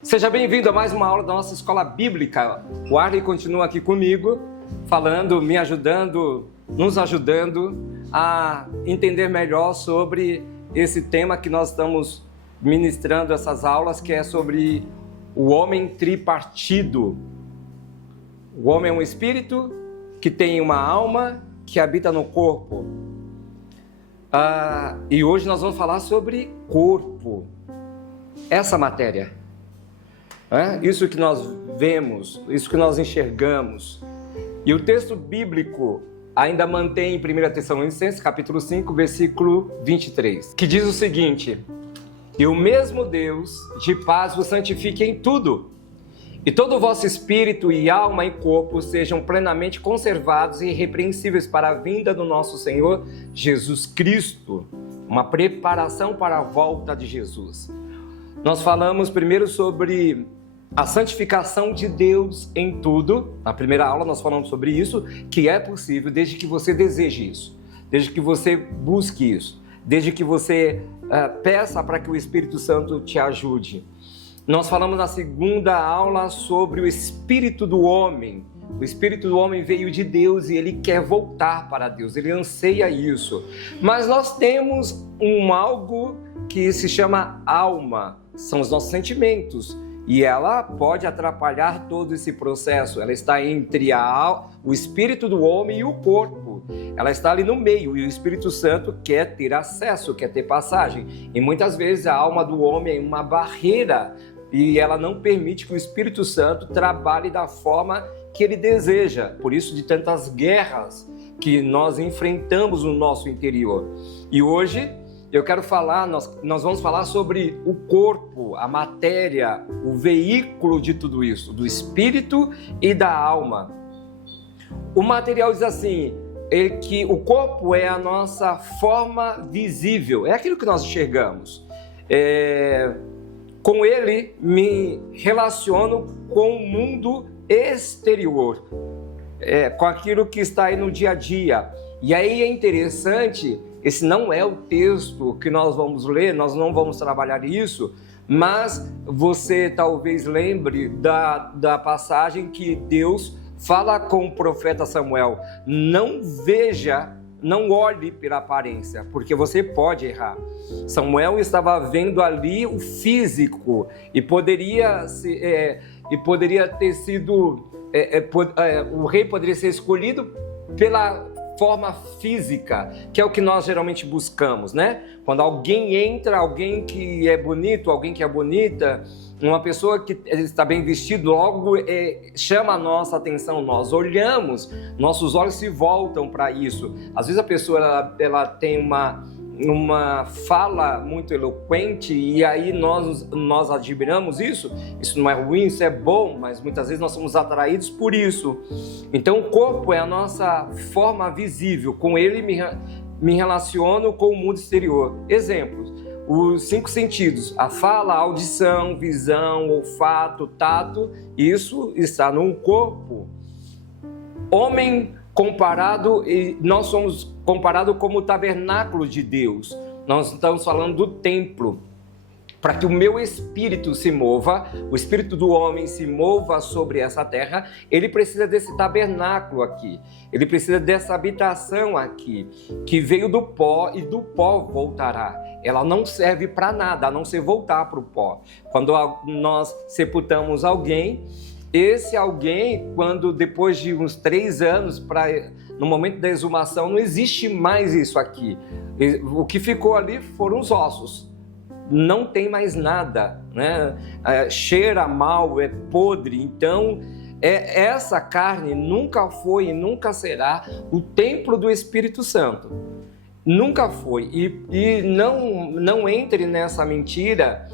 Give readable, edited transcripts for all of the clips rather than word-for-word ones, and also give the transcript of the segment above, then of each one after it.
Seja bem-vindo a mais uma aula da nossa escola bíblica. O Arley continua aqui comigo, falando, me ajudando, nos ajudando a entender melhor sobre esse tema que nós estamos ministrando essas aulas, que é sobre o homem tripartido. O homem é um espírito que tem uma alma que habita no corpo. E hoje nós vamos falar sobre corpo, essa matéria. Isso que nós vemos, isso que nós enxergamos. E o texto bíblico ainda mantém em 1 Tessalonicenses, capítulo 5, versículo 23, que diz o seguinte: E o mesmo Deus de paz vos santifique em tudo, e todo o vosso espírito e alma e corpo sejam plenamente conservados e irrepreensíveis para a vinda do nosso Senhor Jesus Cristo. Uma preparação para a volta de Jesus. Nós falamos primeiro sobre a santificação de Deus em tudo. Na primeira aula nós falamos sobre isso, que é possível desde que você deseje isso, desde que você busque isso, desde que você peça para que o Espírito Santo te ajude. Nós falamos na segunda aula sobre o espírito do homem. O espírito do homem veio de Deus e ele quer voltar para Deus, ele anseia isso. Mas nós temos algo que se chama alma, são os nossos sentimentos. E ela pode atrapalhar todo esse processo. Ela está entre o espírito do homem e o corpo. Ela está ali no meio e o Espírito Santo quer ter acesso, quer ter passagem. E muitas vezes a alma do homem é uma barreira e ela não permite que o Espírito Santo trabalhe da forma que ele deseja. Por isso de tantas guerras que nós enfrentamos no nosso interior. E hoje eu quero falar, nós vamos falar sobre o corpo, a matéria, o veículo de tudo isso, do espírito e da alma. O material diz assim, que o corpo é a nossa forma visível, é aquilo que nós enxergamos. Com ele me relaciono com o mundo exterior, com aquilo que está aí no dia a dia. E aí é interessante. Esse não é o texto que nós vamos ler, nós não vamos trabalhar isso, mas você talvez lembre da passagem que Deus fala com o profeta Samuel: não olhe pela aparência, porque você pode errar. Samuel estava vendo ali o físico e poderia ter sido, o rei poderia ser escolhido pela forma física, que é o que nós geralmente buscamos, né? Quando alguém entra, alguém que é bonito, alguém que é bonita, uma pessoa que está bem vestido, logo chama a nossa atenção, nós olhamos, nossos olhos se voltam para isso. Às vezes a pessoa ela tem uma fala muito eloquente e aí nós admiramos isso. Isso não é ruim, isso é bom, mas muitas vezes nós somos atraídos por isso. Então o corpo é a nossa forma visível, com ele me relaciono com o mundo exterior. Exemplos: os 5 sentidos, a fala, a audição, visão, olfato, tato, isso está no corpo. Homem comparado, e nós somos comparados como o tabernáculo de Deus. Nós estamos falando do templo. Para que o meu espírito se mova, o espírito do homem se mova sobre essa terra, ele precisa desse tabernáculo aqui. Ele precisa dessa habitação aqui, que veio do pó e do pó voltará. Ela não serve para nada, a não ser voltar para o pó. Quando nós sepultamos alguém, esse alguém, quando depois de uns 3 anos, no momento da exumação, não existe mais isso aqui. O que ficou ali foram os ossos. Não tem mais nada, né? Cheira mal, é podre. Então, essa carne nunca foi e nunca será o templo do Espírito Santo. Nunca foi. E não entre nessa mentira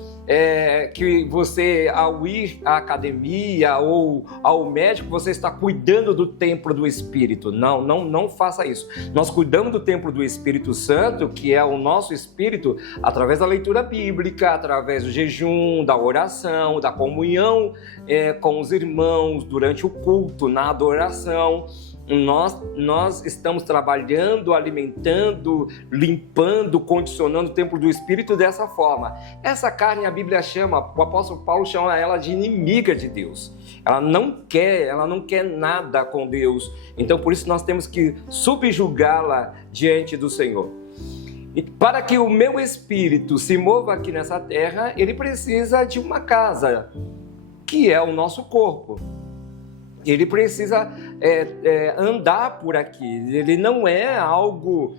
que você, ao ir à academia ou ao médico, você está cuidando do templo do Espírito. Não faça isso. Nós cuidamos do templo do Espírito Santo, que é o nosso espírito, através da leitura bíblica, através do jejum, da oração, da comunhão com os irmãos, durante o culto, na adoração. Nós estamos trabalhando, alimentando, limpando, condicionando o templo do Espírito dessa forma. Essa carne a Bíblia chama, o apóstolo Paulo chama ela de inimiga de Deus. Ela não quer nada com Deus. Então por isso nós temos que subjugá-la diante do Senhor. E para que o meu espírito se mova aqui nessa terra, ele precisa de uma casa, que é o nosso corpo. Ele precisa andar por aqui. Ele não é algo...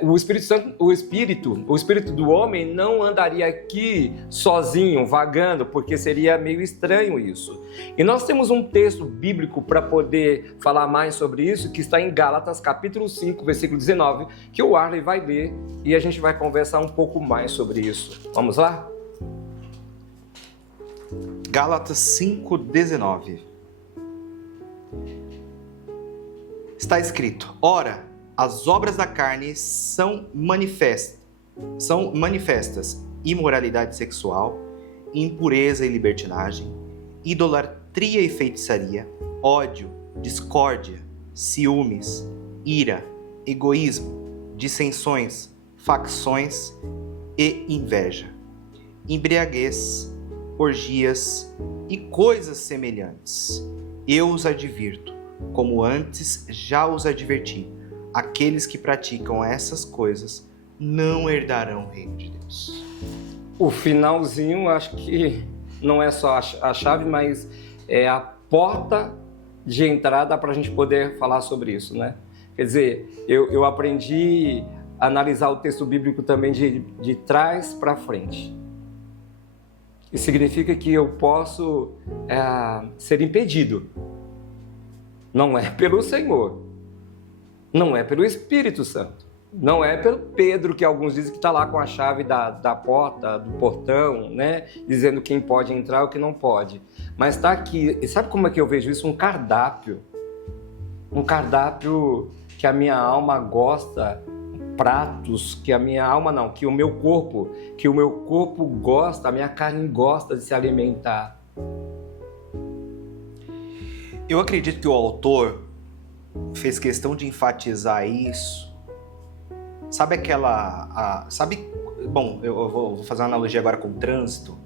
o espírito do homem não andaria aqui sozinho, vagando, porque seria meio estranho isso. E nós temos um texto bíblico para poder falar mais sobre isso, que está em Gálatas capítulo 5, versículo 19, que o Arley vai ler e a gente vai conversar um pouco mais sobre isso. Vamos lá? Gálatas 5:19. Está escrito: ora, as obras da carne são manifestas: imoralidade sexual, impureza e libertinagem, idolatria e feitiçaria, ódio, discórdia, ciúmes, ira, egoísmo, dissensões, facções e inveja, embriaguez, orgias e coisas semelhantes. Eu os advirto, como antes já os adverti: aqueles que praticam essas coisas não herdarão o reino de Deus. O finalzinho, acho que não é só a chave, mas é a porta de entrada para a gente poder falar sobre isso, né? Quer dizer, eu aprendi a analisar o texto bíblico também de trás para frente. Isso significa que eu posso ser impedido. Não é pelo Senhor, não é pelo Espírito Santo, não é pelo Pedro, que alguns dizem que está lá com a chave da porta, do portão, né? Dizendo quem pode entrar e o que não pode. Mas está aqui, e sabe como é que eu vejo isso? Um cardápio que a minha alma gosta, pratos que a minha alma não, que o meu corpo gosta, a minha carne gosta de se alimentar. Eu acredito que o autor fez questão de enfatizar isso. Sabe bom, eu vou fazer uma analogia agora com o trânsito.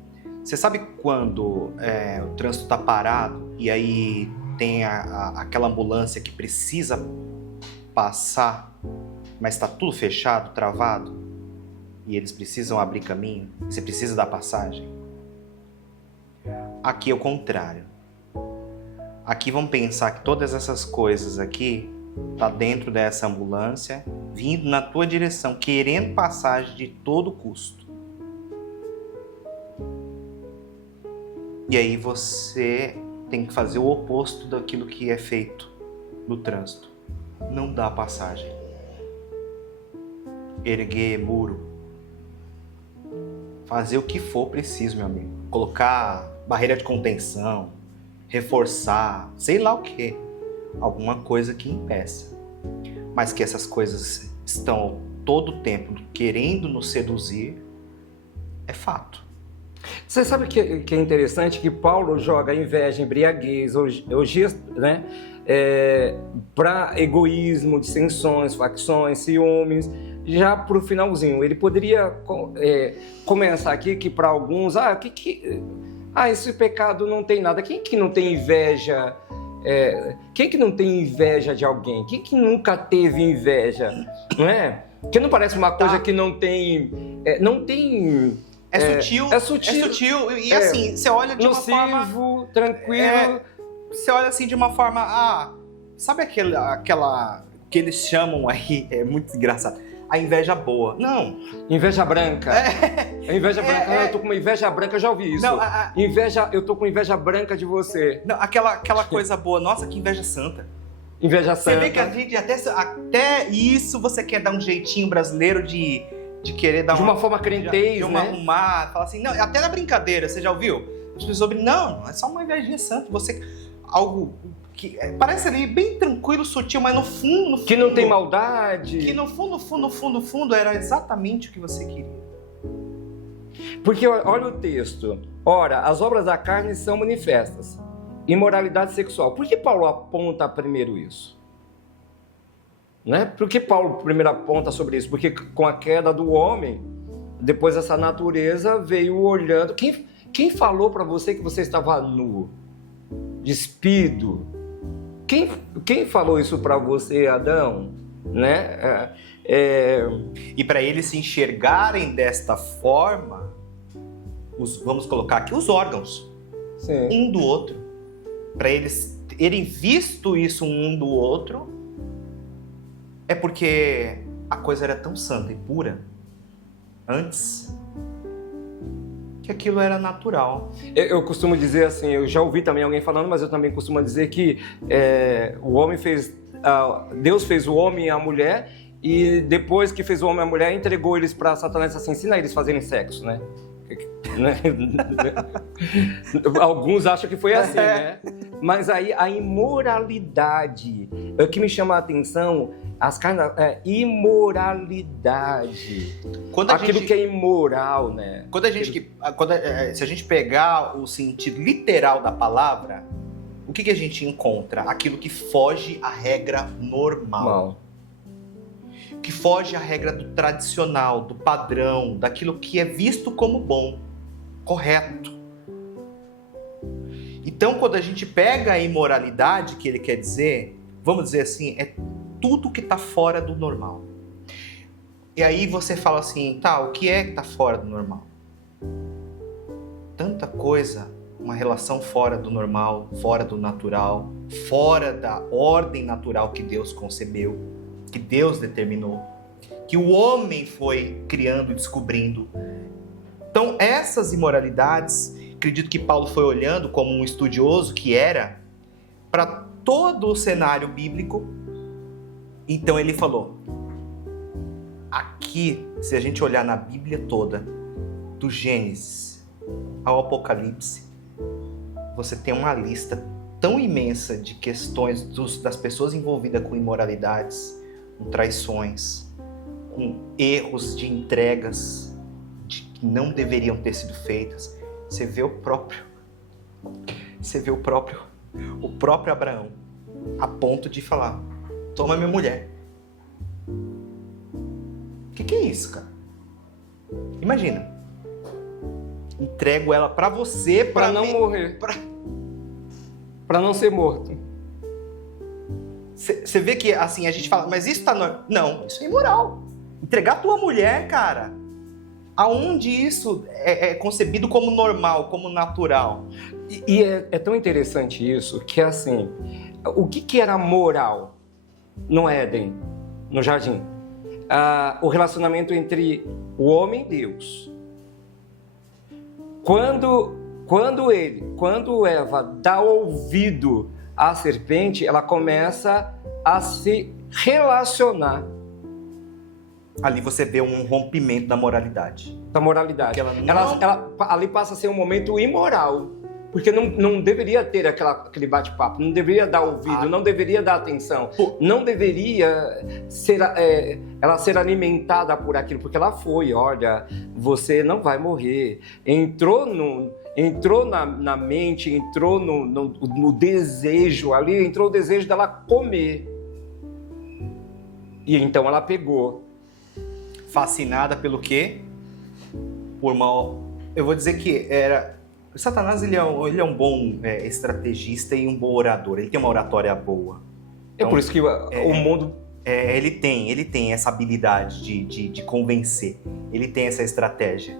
Você sabe quando o trânsito está parado e aí tem aquela ambulância que precisa passar, mas está tudo fechado, travado, e eles precisam abrir caminho, você precisa dar passagem? Aqui é o contrário. Aqui vamos pensar que todas essas coisas aqui tá dentro dessa ambulância, vindo na tua direção, querendo passagem de todo custo. E aí você tem que fazer o oposto daquilo que é feito no trânsito. Não dá passagem. Erguer muro. Fazer o que for preciso, meu amigo. Colocar barreira de contenção, reforçar, sei lá o que. Alguma coisa que impeça. Mas que essas coisas estão todo o tempo querendo nos seduzir, é fato. Você sabe que é interessante que Paulo joga inveja, embriaguez, orgias, né? Para egoísmo, dissensões, facções, ciúmes. Já para o finalzinho, ele poderia começar aqui que para alguns, esse pecado não tem nada. Quem que não tem inveja? Quem que não tem inveja de alguém? Quem que nunca teve inveja? Não é? Que não parece uma coisa que não tem... É sutil. E assim, você olha de nocivo, uma forma... tranquilo. Você olha assim de uma forma... sabe aquela que eles chamam aí, é muito engraçado, a inveja boa. Não. Inveja branca. Inveja branca. Eu tô com uma inveja branca, eu já ouvi isso. Não, eu tô com inveja branca de você. Não, aquela coisa boa. Nossa, que inveja santa. Inveja santa. Você vê que a gente, até isso, você quer dar um jeitinho brasileiro de querer dar de uma forma crentez, de uma arrumar, falar assim, não, até na brincadeira, você já ouviu? As pessoas não, é só uma invejinha santa. Você, algo que parece ali bem tranquilo, sutil, mas no fundo... Que não tem maldade. Que no fundo era exatamente o que você queria. Porque olha o texto. Ora, as obras da carne são manifestas. imoralidade sexual. Por que Paulo aponta primeiro isso? Né? Por que Paulo primeiro aponta sobre isso? Porque com a queda do homem, depois essa natureza veio olhando. Quem falou para você que você estava nu, despido? Quem falou isso para você, Adão? Né? E para eles se enxergarem desta forma, vamos colocar aqui os órgãos, Sim. um do outro. Para eles terem visto isso um do outro, é porque a coisa era tão santa e pura antes que aquilo era natural. Eu costumo dizer assim, eu já ouvi também alguém falando, mas eu também costumo dizer que Deus fez o homem e a mulher, e depois que fez o homem e a mulher, entregou eles para Satanás, assim, ensina eles a fazerem sexo, né? Alguns acham que foi assim, né? Mas aí a imoralidade, o que me chama a atenção, imoralidade. Aquilo que é imoral, né? Se a gente pegar o sentido literal da palavra, o que a gente encontra? Aquilo que foge à regra normal. Que foge à regra do tradicional, do padrão, daquilo que é visto como bom, correto. Então, quando a gente pega a imoralidade, que ele quer dizer, vamos dizer assim, é tudo que está fora do normal. E aí você fala assim, tá, o que é que está fora do normal? Tanta coisa, uma relação fora do normal, fora do natural, fora da ordem natural que Deus concebeu, que Deus determinou, que o homem foi criando e descobrindo. Então, essas imoralidades, acredito que Paulo foi olhando como um estudioso que era, para todo o cenário bíblico. Então ele falou, aqui, se a gente olhar na Bíblia toda, do Gênesis ao Apocalipse, você tem uma lista tão imensa de questões das pessoas envolvidas com imoralidades, com traições, com erros de entregas que não deveriam ter sido feitas. Você vê o próprio Abraão a ponto de falar, toma minha mulher. O que é isso, cara? Imagina, entrego ela pra você, para não morrer, para não ser morto. Você vê que assim a gente fala, mas isso tá não, isso é imoral. Entregar tua mulher, cara, aonde isso é concebido como normal, como natural? E é tão interessante isso que assim, o que era moral no Éden, no jardim? O relacionamento entre o homem e Deus. Quando Eva dá ouvido à serpente, ela começa a se relacionar. Ali você vê um rompimento da moralidade. Ela ali passa a ser um momento imoral. Porque não deveria ter aquele bate-papo, não deveria dar ouvido, não deveria dar atenção, não deveria ela ser alimentada por aquilo, porque ela foi, olha, você não vai morrer. Entrou na mente, entrou no desejo ali, entrou o desejo dela comer. E então ela pegou. Fascinada pelo quê? Por mal. Eu vou dizer que Satanás ele é um bom estrategista e um bom orador. Ele tem uma oratória boa. Então, por isso que o mundo... Ele tem essa habilidade de convencer. Ele tem essa estratégia.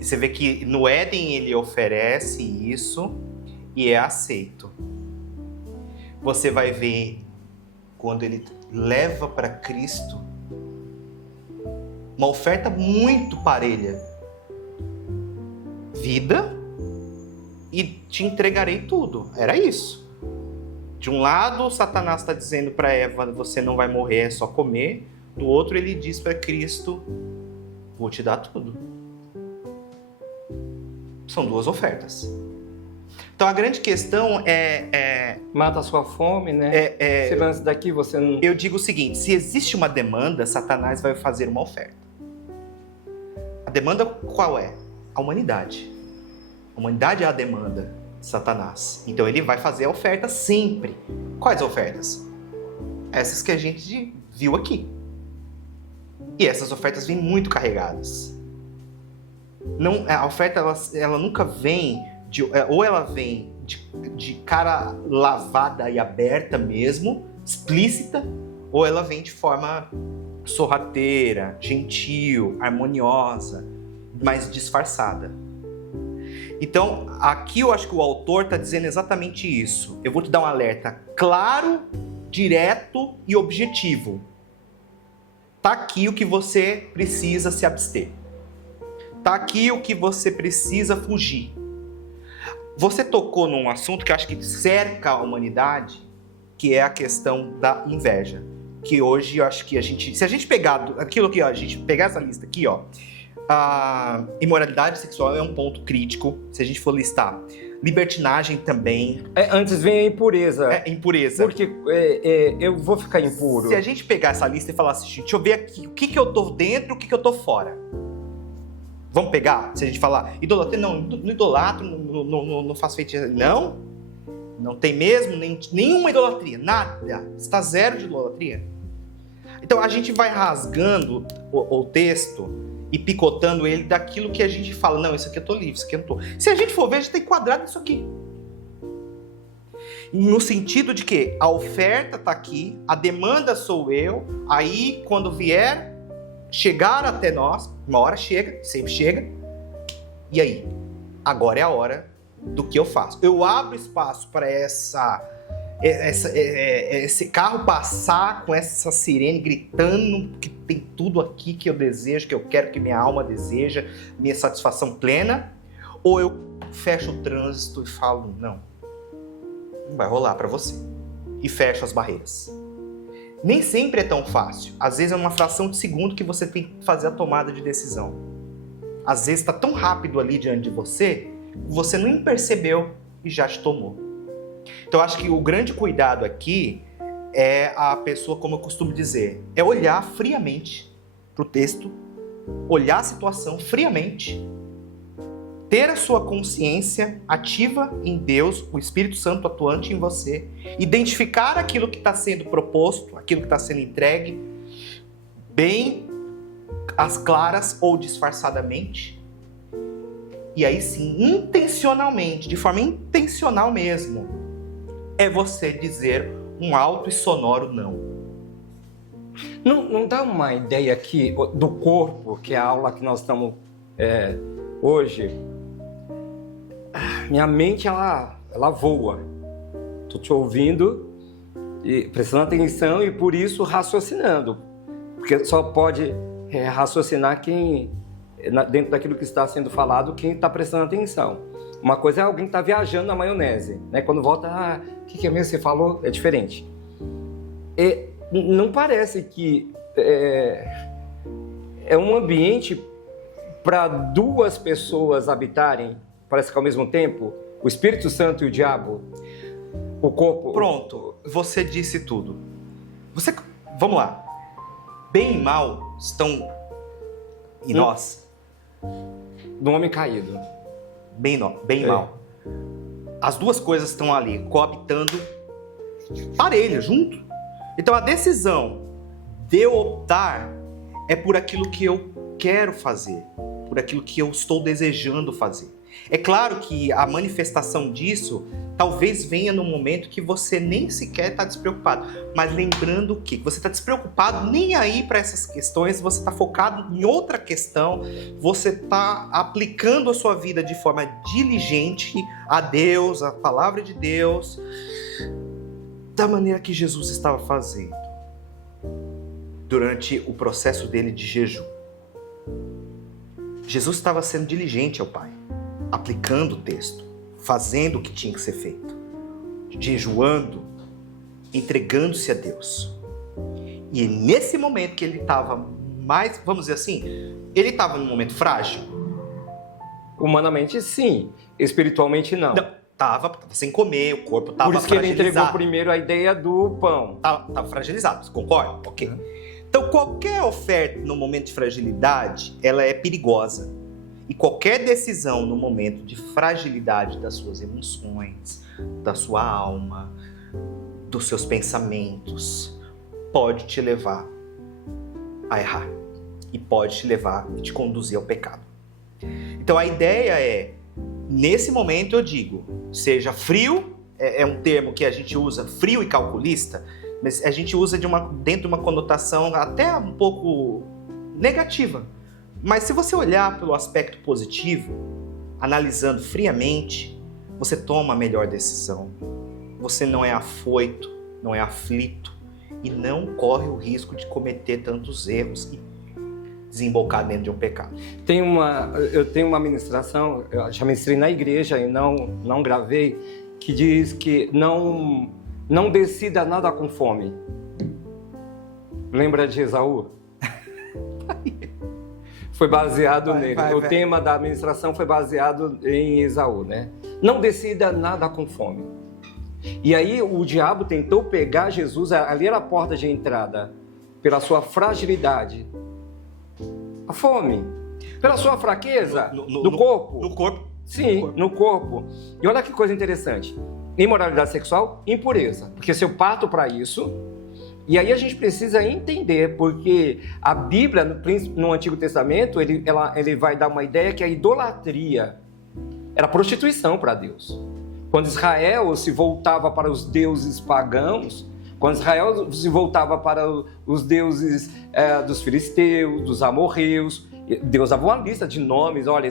Você vê que no Éden ele oferece isso e é aceito. Você vai ver quando ele leva para Cristo uma oferta muito parelha. Vida e te entregarei tudo. Era isso. De um lado, Satanás está dizendo para Eva, você não vai morrer, é só comer. Do outro, ele diz para Cristo, vou te dar tudo. São duas ofertas. Então, a grande questão mata a sua fome, né? Você lança daqui, você não... Eu digo o seguinte, se existe uma demanda, Satanás vai fazer uma oferta. A demanda qual é? A humanidade. A humanidade é a demanda. Satanás. Então ele vai fazer a oferta sempre. Quais ofertas? Essas que a gente viu aqui. E essas ofertas vêm muito carregadas. Não, a oferta ela nunca vem ou ela vem de cara lavada e aberta mesmo, explícita, ou ela vem de forma sorrateira, gentil, harmoniosa, mas disfarçada. Então, aqui eu acho que o autor está dizendo exatamente isso. Eu vou te dar um alerta claro, direto e objetivo. Tá aqui o que você precisa se abster. Tá aqui o que você precisa fugir. Você tocou num assunto que eu acho que cerca a humanidade, que é a questão da inveja. Que hoje eu acho que se a gente pegar aquilo que a gente pegar essa lista aqui, ó, a imoralidade sexual é um ponto crítico, se a gente for listar. Libertinagem também. Antes vem a impureza. Impureza. Porque eu vou ficar impuro. Se a gente pegar essa lista e falar assim, deixa eu ver aqui o que eu tô dentro e o que eu tô fora. Vamos pegar? Se a gente falar, idolatria, não idolatro, não faço feitiço. Não tem mesmo nenhuma idolatria, nada. Está zero de idolatria. Então a gente vai rasgando o texto e picotando ele daquilo que a gente fala, não, isso aqui eu tô livre, isso aqui eu não tô. Se a gente for ver, a gente tem quadrado isso aqui. No sentido de que a oferta tá aqui, a demanda sou eu, aí quando vier chegar até nós, uma hora chega, sempre chega, e aí? Agora é a hora do que eu faço. Eu abro espaço para esse carro passar com essa sirene gritando que tem tudo aqui que eu desejo, que eu quero, que minha alma deseja, minha satisfação plena, ou eu fecho o trânsito e falo, não vai rolar para você, e fecho as barreiras. Nem sempre é tão fácil. Às vezes é uma fração de segundo que você tem que fazer a tomada de decisão. Às vezes está tão rápido ali diante de você, você nem percebeu e já te tomou. Então, acho que o grande cuidado aqui é a pessoa, como eu costumo dizer, é olhar friamente para o texto, olhar a situação friamente, ter a sua consciência ativa em Deus, o Espírito Santo atuante em você, identificar aquilo que está sendo proposto, aquilo que está sendo entregue, bem às claras ou disfarçadamente, e aí sim, intencionalmente, de forma intencional mesmo, é você dizer um alto e sonoro não. Não dá uma ideia aqui do corpo, que é a aula que nós estamos hoje? Minha mente, ela voa. Estou te ouvindo, e prestando atenção e por isso raciocinando. Porque só pode raciocinar quem, dentro daquilo que está sendo falado, quem está prestando atenção. Uma coisa é alguém que está viajando na maionese, né? Quando volta, o que é mesmo que você falou? É diferente. Não parece que é um ambiente para duas pessoas habitarem, parece que ao mesmo tempo, o Espírito Santo e o diabo, o corpo... Pronto, você disse tudo. Vamos lá. Bem e mal estão em nós. No homem caído. Bem e mal. As duas coisas estão ali, coabitando parelha, junto. Então a decisão de eu optar é por aquilo que eu quero fazer, por aquilo que eu estou desejando fazer. É claro que a manifestação disso talvez venha no momento que você nem sequer está despreocupado, mas lembrando que você está despreocupado nem aí para essas questões, você está focado em outra questão, você está aplicando a sua vida de forma diligente a Deus, a palavra de Deus, da maneira que Jesus estava fazendo durante o processo dele de jejum. Jesus estava sendo diligente ao Pai, aplicando o texto, fazendo o que tinha que ser feito, jejuando, entregando-se a Deus. E nesse momento que ele estava mais, vamos dizer assim, ele estava num momento frágil. Humanamente, sim. Espiritualmente, não. Tava sem comer, o corpo estava fragilizado. Por isso que ele entregou primeiro a ideia do pão. Tava fragilizado, você concorda? Ok. Então, qualquer oferta no momento de fragilidade, ela é perigosa. E qualquer decisão no momento de fragilidade das suas emoções, da sua alma, dos seus pensamentos, pode te levar a errar. E pode te levar e te conduzir ao pecado. Então a ideia é, nesse momento eu digo, seja frio, é um termo que a gente usa, frio e calculista, mas a gente usa dentro de uma conotação até um pouco negativa. Mas se você olhar pelo aspecto positivo, analisando friamente, você toma a melhor decisão. Você não é afoito, não é aflito e não corre o risco de cometer tantos erros e desembocar dentro de um pecado. Eu tenho uma ministração, eu já ministrei na igreja e não gravei, que diz que não decida nada com fome. Lembra de Esaú? Foi baseado nele. O tema da administração foi baseado em Esaú, né? Não decida nada com fome. E aí o diabo tentou pegar Jesus, ali era a porta de entrada, pela sua fragilidade. A fome. Pela sua fraqueza do corpo. No corpo. Sim, no corpo. E olha que coisa interessante. Imoralidade sexual, impureza. Porque se eu parto para isso, e aí a gente precisa entender, porque a Bíblia, no Antigo Testamento, ele vai dar uma ideia que a idolatria era prostituição para Deus. Quando Israel se voltava para os deuses pagãos, quando Israel se voltava para os deuses dos filisteus, dos amorreus, Deus dava uma lista de nomes, olha,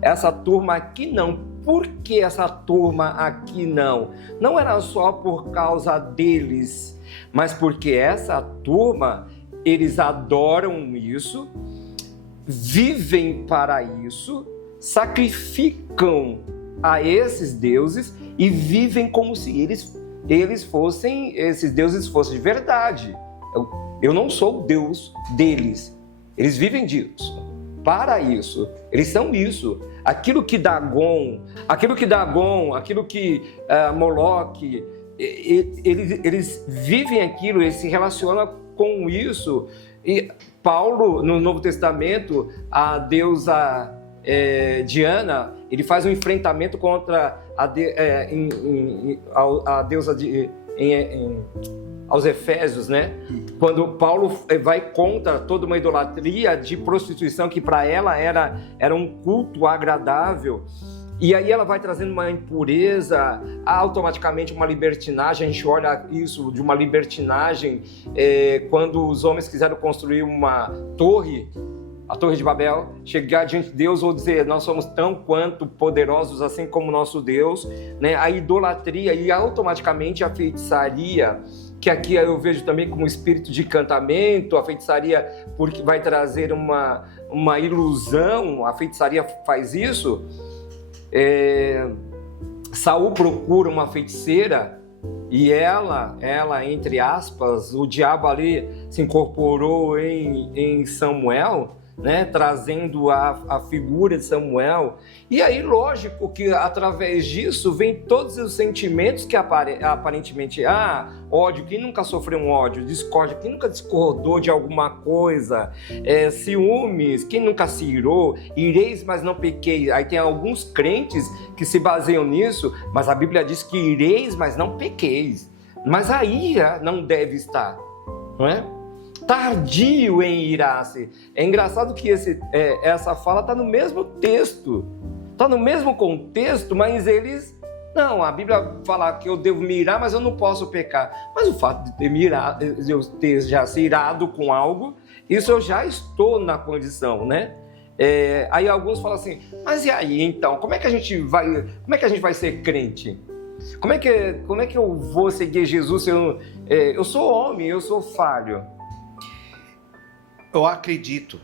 essa turma aqui não. Por que essa turma aqui não? Não era só por causa deles, mas porque essa turma, eles adoram isso, vivem para isso, sacrificam a esses deuses e vivem como se esses deuses fossem de verdade. Eu não sou o Deus deles. Eles vivem disso, para isso, eles são isso. Aquilo que Dagon, aquilo que Moloque, eles vivem aquilo, eles se relacionam com isso. E Paulo, no Novo Testamento, a deusa Diana, ele faz um enfrentamento contra a deusa aos Efésios, né? Quando Paulo vai contra toda uma idolatria de prostituição que para ela era um culto agradável, e aí ela vai trazendo uma impureza, automaticamente uma libertinagem. A gente olha isso de uma libertinagem quando os homens quiseram construir uma torre, a Torre de Babel, chegar diante de Deus ou dizer, nós somos tão quanto poderosos assim como nosso Deus, né? A idolatria e automaticamente a feitiçaria, que aqui eu vejo também como espírito de encantamento, a feitiçaria porque vai trazer uma ilusão, a feitiçaria faz isso. Saul procura uma feiticeira e ela, entre aspas, o diabo ali se incorporou em Samuel, né, trazendo a figura de Samuel. E aí, lógico que através disso vem todos os sentimentos que aparentemente ódio, quem nunca sofreu um ódio, discórdia, quem nunca discordou de alguma coisa, ciúmes, quem nunca se irou, ireis, mas não pequeis. Aí tem alguns crentes que se baseiam nisso, mas a Bíblia diz que ireis, mas não pequeis. Mas a ira não deve estar, não é? Tardio em irar-se. É engraçado que essa fala está no mesmo texto, está no mesmo contexto, mas eles... Não, a Bíblia fala que eu devo me irar, mas eu não posso pecar. Mas o fato de eu ter já se irado com algo, isso eu já estou na condição, né? Aí alguns falam assim, mas e aí então? Como é que a gente vai ser crente? Como é que eu vou seguir Jesus se eu sou homem, eu sou falho? Eu acredito,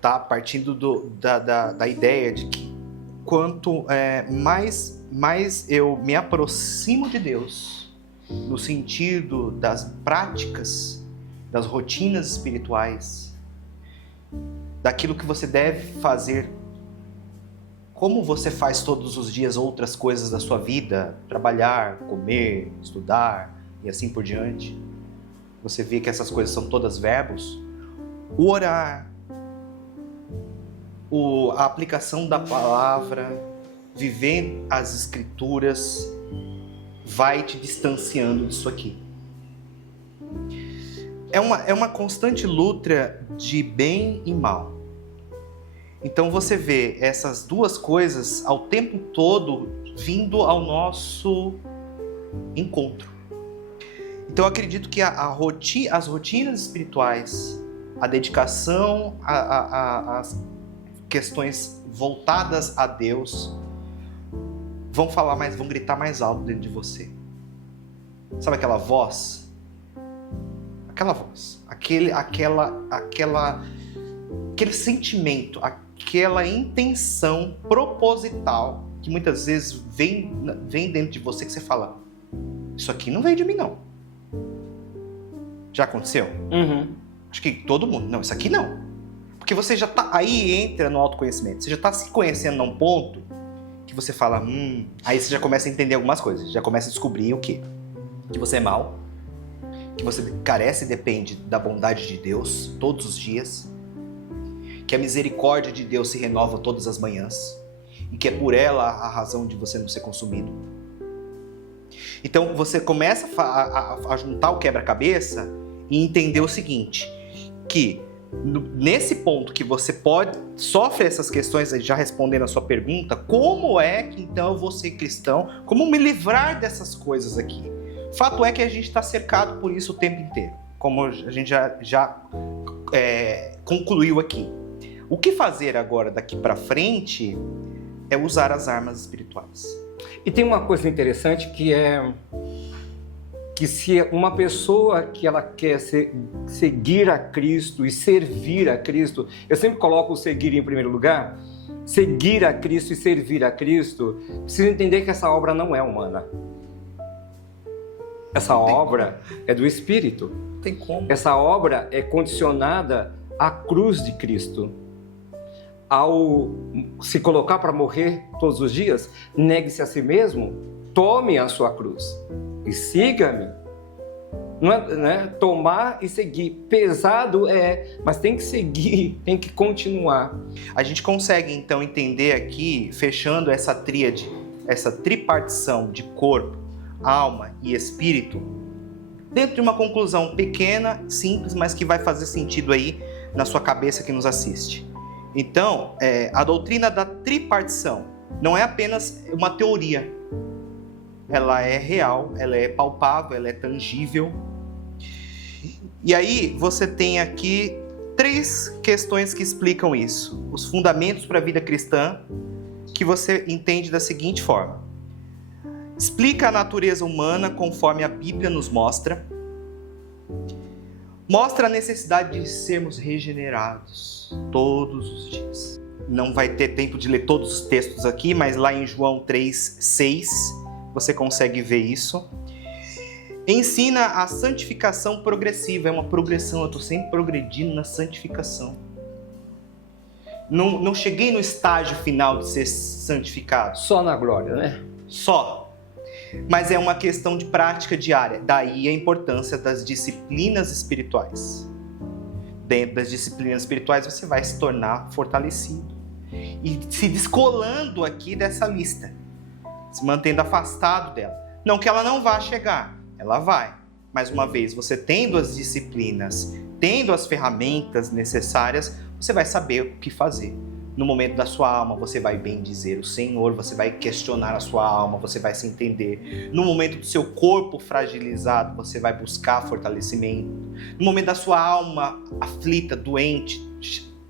tá? Partindo da ideia de que quanto mais eu me aproximo de Deus, no sentido das práticas, das rotinas espirituais, daquilo que você deve fazer, como você faz todos os dias outras coisas da sua vida, trabalhar, comer, estudar e assim por diante, você vê que essas coisas são todas verbos. O orar, a aplicação da palavra, viver as escrituras, vai te distanciando disso aqui. É uma constante luta de bem e mal. Então você vê essas duas coisas ao tempo todo vindo ao nosso encontro. Então eu acredito que as rotinas espirituais, a dedicação às questões voltadas a Deus, vão gritar mais alto dentro de você. Sabe aquela voz? Aquela voz, aquele sentimento, aquela intenção proposital que muitas vezes vem dentro de você, que você fala, isso aqui não veio de mim não. Já aconteceu? Uhum. Acho que todo mundo. Não, isso aqui não. Porque você já tá, aí entra no autoconhecimento, você já está se conhecendo num ponto que você fala, aí você já começa a entender algumas coisas, já começa a descobrir o quê? Que você é mau, que você carece e depende da bondade de Deus todos os dias, que a misericórdia de Deus se renova todas as manhãs e que é por ela a razão de você não ser consumido. Então você começa a juntar o quebra-cabeça e entender o seguinte, que nesse ponto que você sofre essas questões, já respondendo a sua pergunta, como é que então eu vou ser cristão? Como me livrar dessas coisas aqui? Fato é que a gente está cercado por isso o tempo inteiro, como a gente já concluiu aqui. O que fazer agora daqui para frente é usar as armas espirituais. E tem uma coisa interessante que é que se uma pessoa que ela quer seguir a Cristo e servir a Cristo, eu sempre coloco o seguir em primeiro lugar, seguir a Cristo e servir a Cristo, precisa entender que essa obra não é humana. Essa obra é do Espírito. Não tem como. Essa obra é condicionada à cruz de Cristo. Ao se colocar para morrer todos os dias, negue-se a si mesmo, tome a sua cruz e siga-me. Não é, né? Tomar e seguir. Pesado mas tem que seguir, tem que continuar. A gente consegue então entender aqui, fechando essa tríade, essa tripartição de corpo, alma e espírito, dentro de uma conclusão pequena, simples, mas que vai fazer sentido aí na sua cabeça que nos assiste. Então, a doutrina da tripartição não é apenas uma teoria. Ela é real, ela é palpável, ela é tangível. E aí você tem aqui 3 questões que explicam isso. Os fundamentos para a vida cristã, que você entende da seguinte forma. Explica a natureza humana conforme a Bíblia nos mostra. Mostra a necessidade de sermos regenerados todos os dias. Não vai ter tempo de ler todos os textos aqui, mas lá em João 3:6 você consegue ver isso. Ensina a santificação progressiva, é uma progressão, eu estou sempre progredindo na santificação. Não cheguei no estágio final de ser santificado. Só na glória, né? Só. Mas é uma questão de prática diária. Daí a importância das disciplinas espirituais. Dentro das disciplinas espirituais você vai se tornar fortalecido. E se descolando aqui dessa lista. Se mantendo afastado dela. Não que ela não vá chegar. Ela vai. Mais uma vez, você tendo as disciplinas, tendo as ferramentas necessárias, você vai saber o que fazer. No momento da sua alma, você vai bendizer o Senhor, você vai questionar a sua alma, você vai se entender. No momento do seu corpo fragilizado, você vai buscar fortalecimento. No momento da sua alma aflita, doente,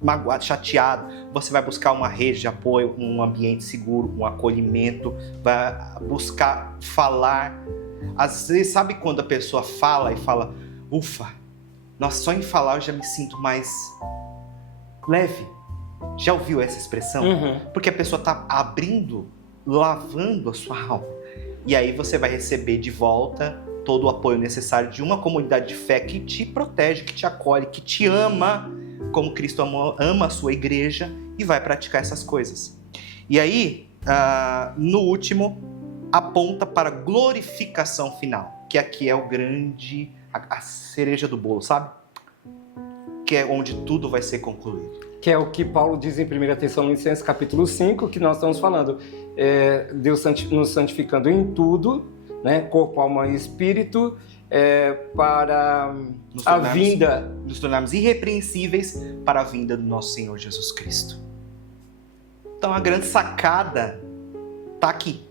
magoado, chateado, você vai buscar uma rede de apoio, um ambiente seguro, um acolhimento, vai buscar falar. Às vezes, sabe quando a pessoa fala e fala, ufa, nossa, só em falar eu já me sinto mais leve. Já ouviu essa expressão? Uhum. Porque a pessoa está abrindo, lavando a sua alma. E aí você vai receber de volta todo o apoio necessário de uma comunidade de fé que te protege, que te acolhe, que te ama, como Cristo ama a sua igreja e vai praticar essas coisas. E aí, no último, aponta para a glorificação final, que aqui é o grande, a cereja do bolo, sabe? Que é onde tudo vai ser concluído. que é o que Paulo diz em 1 Tessalonicenses capítulo 5, que nós estamos falando. Deus nos santificando em tudo, né? Corpo, alma e espírito, para a vinda. Nos tornarmos irrepreensíveis para a vinda do nosso Senhor Jesus Cristo. Então a grande sacada está aqui.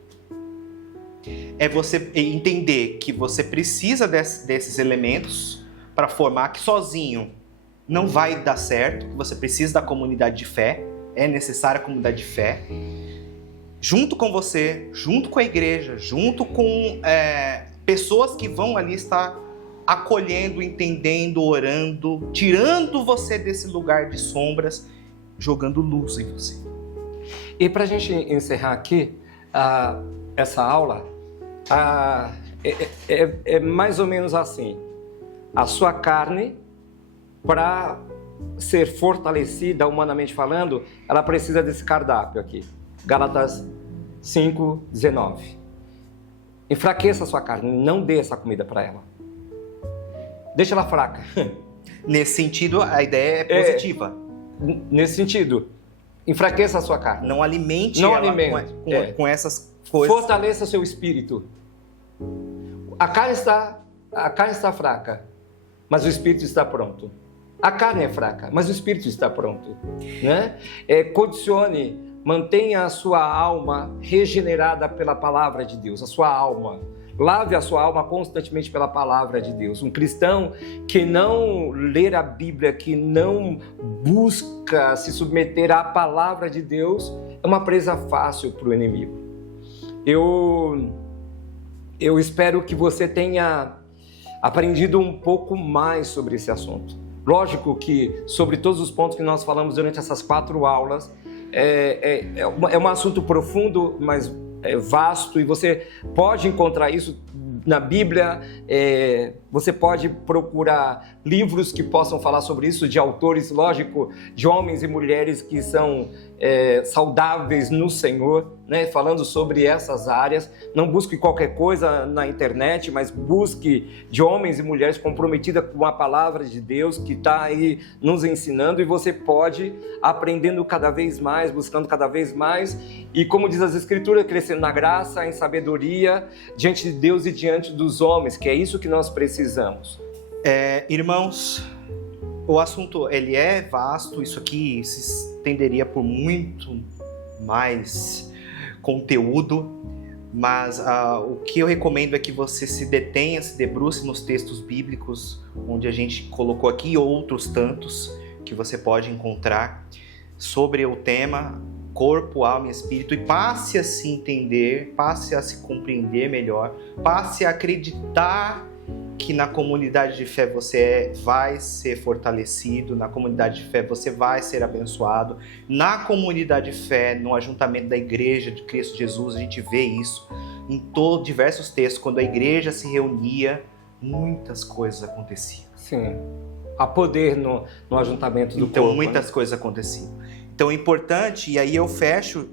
É você entender que você precisa desses elementos para formar, que sozinho não vai dar certo, que você precisa da comunidade de fé, é necessária a comunidade de fé, junto com você, junto com a igreja, junto com pessoas que vão ali estar acolhendo, entendendo, orando, tirando você desse lugar de sombras, jogando luz em você. E para a gente encerrar aqui essa aula, é mais ou menos assim. A sua carne, para ser fortalecida humanamente falando, ela precisa desse cardápio aqui. Gálatas 5:19. Enfraqueça a sua carne, não dê essa comida para ela. Deixa ela fraca. Nesse sentido, a ideia é positiva. Nesse sentido, enfraqueça a sua carne. Não alimente ela com essas coisas. Fortaleça seu espírito. A carne está fraca, mas o espírito está pronto. A carne é fraca, mas o espírito está pronto, né? Condicione, mantenha a sua alma regenerada pela palavra de Deus, a sua alma. Lave a sua alma constantemente pela palavra de Deus. Um cristão que não lê a Bíblia, que não busca se submeter à palavra de Deus, é uma presa fácil para o inimigo. Eu espero que você tenha aprendido um pouco mais sobre esse assunto. Lógico que sobre todos os pontos que nós falamos durante essas 4 aulas, é um assunto profundo, mas vasto, e você pode encontrar isso na Bíblia. Você pode procurar livros que possam falar sobre isso, de autores, lógico, de homens e mulheres que são saudáveis no Senhor, né? Falando sobre essas áreas. Não busque qualquer coisa na internet, mas busque de homens e mulheres comprometidas com a palavra de Deus, que está aí nos ensinando, e você pode, aprendendo cada vez mais, buscando cada vez mais, e como diz as Escrituras, crescendo na graça, em sabedoria, diante de Deus e diante dos homens, que é isso que nós precisamos. Irmãos, o assunto ele é vasto, isso aqui se estenderia por muito mais conteúdo, mas o que eu recomendo é que você se detenha, se debruce nos textos bíblicos, onde a gente colocou aqui, outros tantos que você pode encontrar sobre o tema corpo, alma e espírito, e passe a se entender, passe a se compreender melhor, passe a acreditar que na comunidade de fé você vai ser fortalecido, na comunidade de fé você vai ser abençoado, na comunidade de fé, no ajuntamento da igreja de Cristo Jesus, a gente vê isso em diversos textos. Quando a igreja se reunia, muitas coisas aconteciam. Sim, há poder no ajuntamento do corpo. Então muitas coisas aconteciam. Então é importante, e aí eu fecho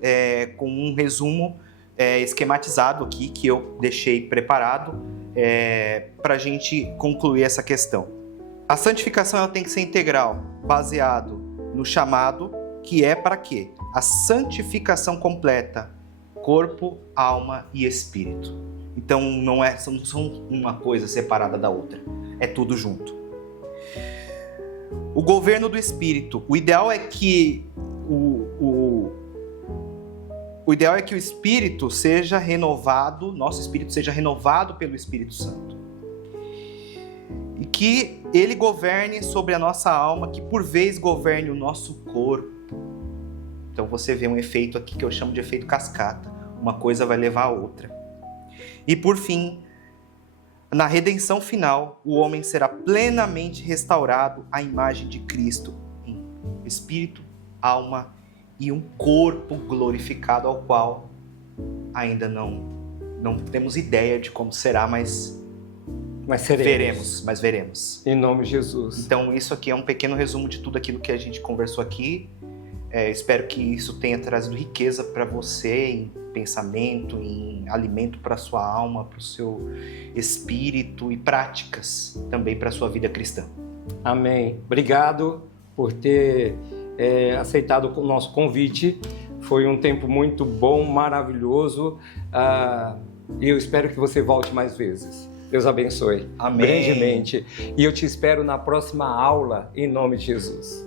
com um resumo esquematizado aqui, que eu deixei preparado, para a gente concluir essa questão. A santificação ela tem que ser integral, baseado no chamado, que é para quê? A santificação completa, corpo, alma e espírito. Então não são uma coisa separada da outra, é tudo junto. O governo do espírito, o ideal é que o ideal é que o espírito seja renovado, nosso espírito seja renovado pelo Espírito Santo. E que ele governe sobre a nossa alma, que por vez governe o nosso corpo. Então você vê um efeito aqui que eu chamo de efeito cascata. Uma coisa vai levar a outra. E por fim, na redenção final, o homem será plenamente restaurado à imagem de Cristo em espírito, alma e um corpo glorificado, ao qual ainda não temos ideia de como será, mas veremos. Em nome de Jesus. Então isso aqui é um pequeno resumo de tudo aquilo que a gente conversou aqui. Espero que isso tenha trazido riqueza para você em pensamento, em alimento para a sua alma, para o seu espírito, e práticas também para a sua vida cristã. Amém. Obrigado por ter aceitado o nosso convite. Foi um tempo muito bom, maravilhoso. E eu espero que você volte mais vezes. Deus abençoe. Amém. Grandemente. E eu te espero na próxima aula, em nome de Jesus.